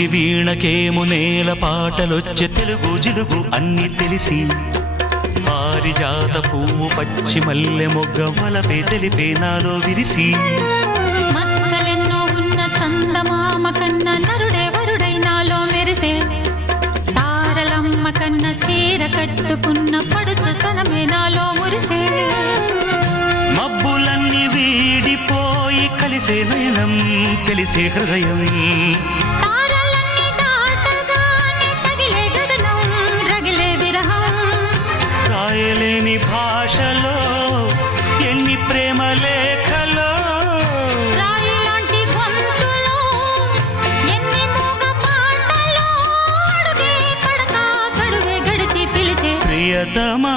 నింగి వీణకేము నేల పాటలొచ్చే తెలుగు జిలుగు అన్ని తెలిసి పారిజాత పువ్వు పచ్చి మల్లె మొగ్గ వలపే తెలిపే నాలో విరిసి మచ్చలెన్నో ఉన్న చందమామ కన్నా నరుడే వరుడై నాలో మెరిసే తారలమ్మ కన్నా చీర కట్టుకున్న పడుచుతనమే నాలో మురిసే మబ్బులన్నీ వీడిపోయి కలిసే నయనం తెలిసే హృదయం తారలన్నీ దాటగానే తగిలే గగనం రగిలే విరహం రాయలేని భాషలో ఎన్ని ప్రేమ లేఖలో రాయిలాంటి గొంతులో ఎన్ని మూగ పాటలో అడుగే పడక గడువే గడిచి పిలిచే ప్రియతమా